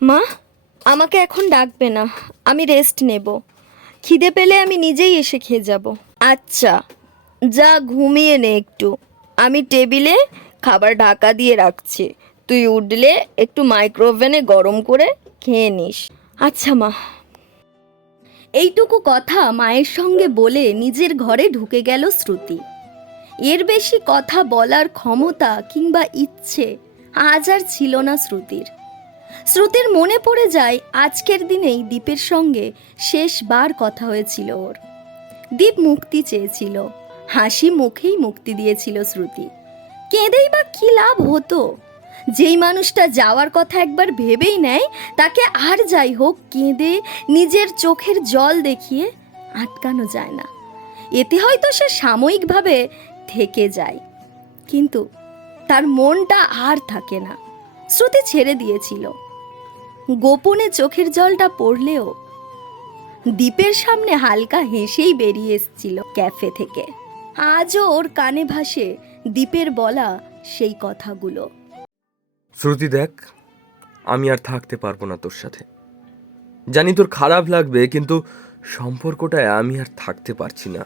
মা, আমাকে এখন ডাকবে না, আমি রেস্ট নেব। খিদে পেলে আমি নিজেই এসে খেয়ে যাব। আচ্ছা, যা ঘুমিয়ে নে একটু। আমি টেবিলে খাবার ঢাকা দিয়ে রাখছি, তুই উঠলে একটু মাইক্রোওভেনে গরম করে খেয়ে নিস। আচ্ছা মা। এইটুকু কথা মায়ের সঙ্গে বলে নিজের ঘরে ঢুকে গেল শ্রুতি। এর বেশি কথা বলার ক্ষমতা কিংবা ইচ্ছে আজ আর ছিল না শ্রুতির। শ্রুতির মনে পড়ে যায় আজকের দিনেই দীপের সঙ্গে শেষবার কথা হয়েছিল ওর। দীপ মুক্তি চেয়েছিল, হাসি মুখেই মুক্তি দিয়েছিল শ্রুতি। কেঁদেই বা কি লাভ হতো? যেই মানুষটা যাওয়ার কথা একবার ভেবেই নেয়, তাকে আর যাই হোক কেঁদে নিজের চোখের জল দেখিয়ে আটকানো যায় না। এতে হয়তো সে সাময়িকভাবে থেকে যায়, কিন্তু তার মনটা আর থাকে না। শ্রুতি ছেড়ে দিয়েছিল। গোপনে চোখের জলটা পড়লেও দীপের সামনে হালকা হেসেই বেরিয়ে এসেছিল ক্যাফে থেকে। আজও ওর কানে ভাসে দীপের বলা সেই কথাগুলো। শ্রুতি দেখ, আমি আর থাকতে পারবো না তোর সাথে। জানি তোর খারাপ লাগবে, কিন্তু সম্পর্কটায় আমি আর থাকতে পারছি না।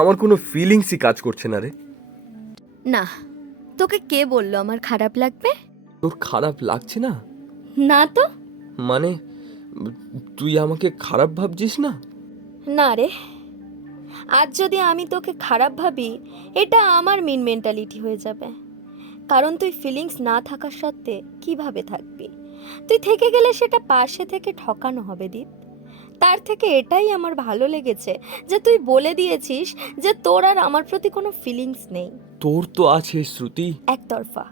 আমার কোনো ফিলিংসই কাজ করছে না রে। না, তোকে কে বললো আমার খারাপ লাগবে? তোর খারাপ লাগছে না? না তো। মানে তুই আমাকে খারাপ ভাবছিস না? না রে, আজ যদি আমি তোকে খারাপ ভাবি, এটা আমার মেন মেন্টালিটি হয়ে যাবে। কারণ তুই ফিলিংস না থাকা সত্ত্বে কিভাবে থাকবি? তুই থেকে গেলে সেটা পাশে থেকে ঠকানো হবে দীপ। তার থেকে এটাই আমার ভালো লেগেছে যে তুই বলে দিয়েছিস যে তোর আর আমার প্রতি কোনো ফিলিংস নেই। তোর তো আছে শ্রুতি। একতরফা।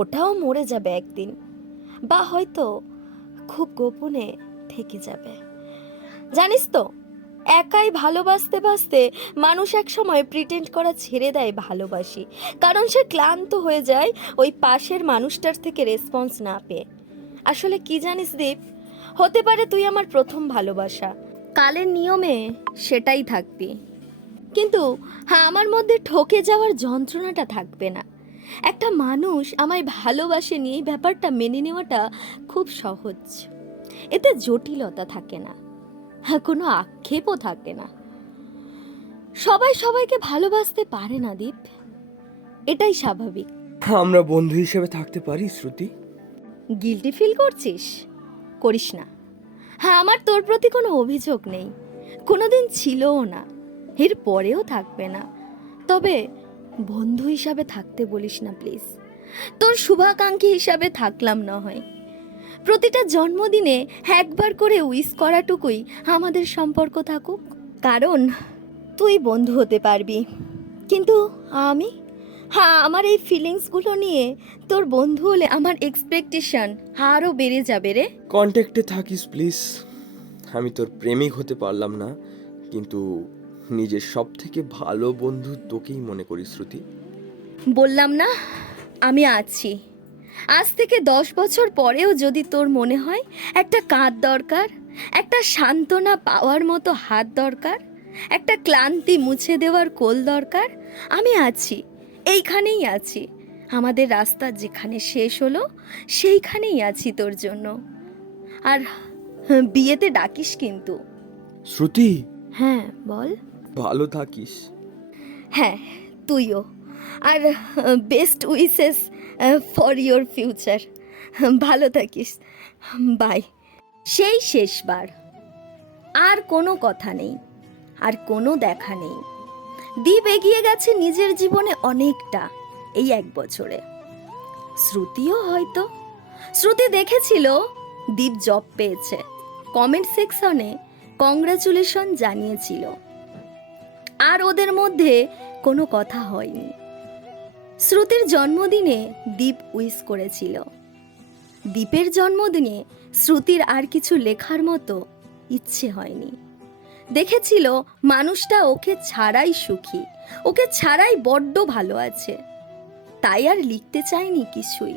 ওটাও মরে যাবে একদিন, বা হয়তো খুব গোপনে থেকে যাবে। জানিস তো, একাই ভালোবাসতে বাসতে মানুষ এক সময় প্রিটেন্ড করা ছেড়ে দেয় ভালোবাসি, কারণ সে ক্লান্ত হয়ে যায় ওই পাশের মানুষটার থেকে রেসপন্স না পেয়ে। আসলে কি জানিস দীপ, হতে পারে তুই আমার প্রথম ভালোবাসা, কালের নিয়মে সেটাই থাকবি, কিন্তু হ্যাঁ, আমার মধ্যে ঠকে যাওয়ার যন্ত্রণাটা থাকবে না। একটা মানুষ আমায় ভালোবাসে নিয়ে এই ব্যাপারটা মেনে নেওয়াটা খুব সহজ। এতে জটিলতা থাকে না, হ্যাঁ, কোনো আক্ষেপও থাকে না। সবাই সবাইকে ভালোবাসতে পারে না দীপ, এটাই স্বাভাবিক। আমরা বন্ধু হিসেবে থাকতে পারি শ্রুতি? গিল্টি ফিল করছিস? করিস না। হ্যাঁ, আমার তোর প্রতি কোনো অভিযোগ নেই, কোনোদিন ছিলও না, এর পরেও থাকবে না। তবে বন্ধু হিসাবে থাকতে বলিস না প্লিজ। তোর শুভাকাঙ্ক্ষী হিসাবে থাকলাম না হয়। প্রতিটা জন্মদিনে একবার করে উইশ করাটুকুই আমাদের সম্পর্ক থাকুক। কারণ তুই বন্ধু হতে পারবি, কিন্তু আমি, হ্যাঁ, আমার এই ফিলিংসগুলো নিয়ে তোর বন্ধু হলে আমার এক্সপেকটেশন আরও বেড়ে যাবে রে। কন্ট্যাক্টে থাকিস প্লিজ। আমি তোর প্রেমিক হতে পারলাম না, কিন্তু নিজের সব থেকে ভালো বন্ধু তোকেই মনে করি শ্রুতি। বললাম না, আমি আছি। আজ থেকে 10 বছর পরেও যদি তোর মনে হয় একটা কাঁধ দরকার, একটা সান্ত্বনা পাওয়ার মতো হাত দরকার, একটা ক্লান্তি মুছে দেওয়ার কোল দরকার, আমি আছি, এইখানেই আছি। আমাদের রাস্তা যেখানে শেষ হলো সেইখানেই আছি তোর জন্য। আর বিয়েতে ডাকিস কিন্তু। শ্রুতি, হ্যাঁ বল। ভালো থাকিস। হ্যাঁ, তুইও। আর best wishes for your future. ভালো থাকিস। বাই। সেই শেষবার। আর কোনো কথা নেই, আর কোনো দেখা নেই। দীপ এগিয়ে গেছে নিজের জীবনে অনেকটা এই 1 বছরে। শ্রুতিও হয়তো। শ্রুতি দেখেছিল দীপ জব পেয়েছে, কমেন্ট সেকশনে কংগ্রাচুলেশন জানিয়েছিল, আর ওদের মধ্যে কোনো কথা হয়নি। শ্রুতির জন্মদিনে দীপ উইশ করেছিল। দীপের জন্মদিনে শ্রুতির আর কিছু লেখার মতো ইচ্ছে হয়নি। দেখেছিল মানুষটা ওকে ছাড়াই সুখী, ওকে ছাড়াই বড্ড ভালো আছে, তাই আর লিখতে চায়নি কিছুই।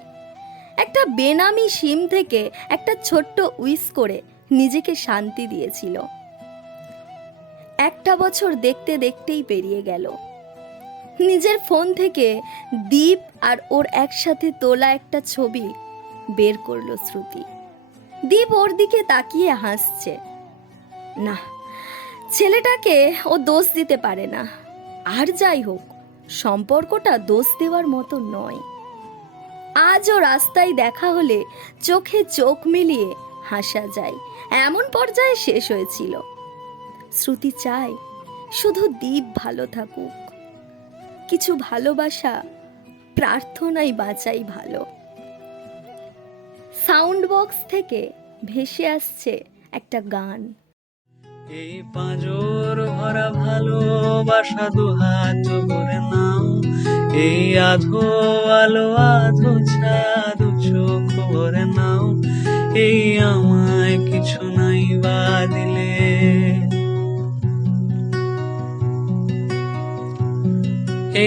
একটা বেনামি সিম থেকে একটা ছোট্ট উইশ করে নিজেকে শান্তি দিয়েছিল। 1 বছর দেখতে দেখতেই পেরিয়ে গেল। নিজের ফোন থেকে দীপ আর ওর একসাথে তোলা একটা ছবি বের করলো শ্রুতি। দীপ ওর দিকে তাকিয়ে হাসছে। না, ছেলেটাকে ও দোষ দিতে পারে না। আর যাই হোক, সম্পর্কটা দোষ দেওয়ার মতো নয়। আজও রাস্তায় দেখা হলে চোখে চোখ মিলিয়ে হাসা যায়, এমন পর্যায়ে শেষ হয়েছিল। শ্রুতি চায় শুধু দীপ ভালো থাকুক। কিছু ভালোবাসা প্রার্থনাই বাঁচাই ভালো। সাউন্ড বক্স থেকে ভেসে আসছে একটা গান। এই পাঁজর ভরা ভালোবাসা দুহাত ভরে নাও, এই আধো আলো আধো ছাদ চোখ ভরে নাও, এই আমায় কিছু নাই বা দিলে,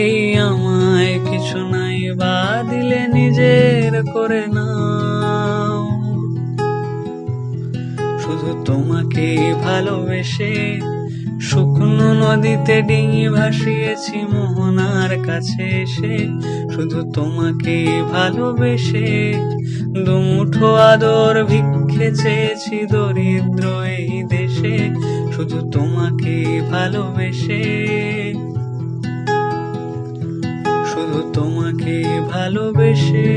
এই আমায় কিছু নাই বা দিলে নিজের করে নাও। শুধু তোমাকে ভালোবেসে শুকনো নদীতে ডিঙি ভাসিয়েছি মোহনার কাছে এসে, শুধু তোমাকে ভালোবেসে দুমুঠো আদর ভিক্ষে চেয়েছি দরিদ্র এই দেশে, শুধু তোমাকে ভালোবেসে, শুধু তোমাকে ভালোবেসে।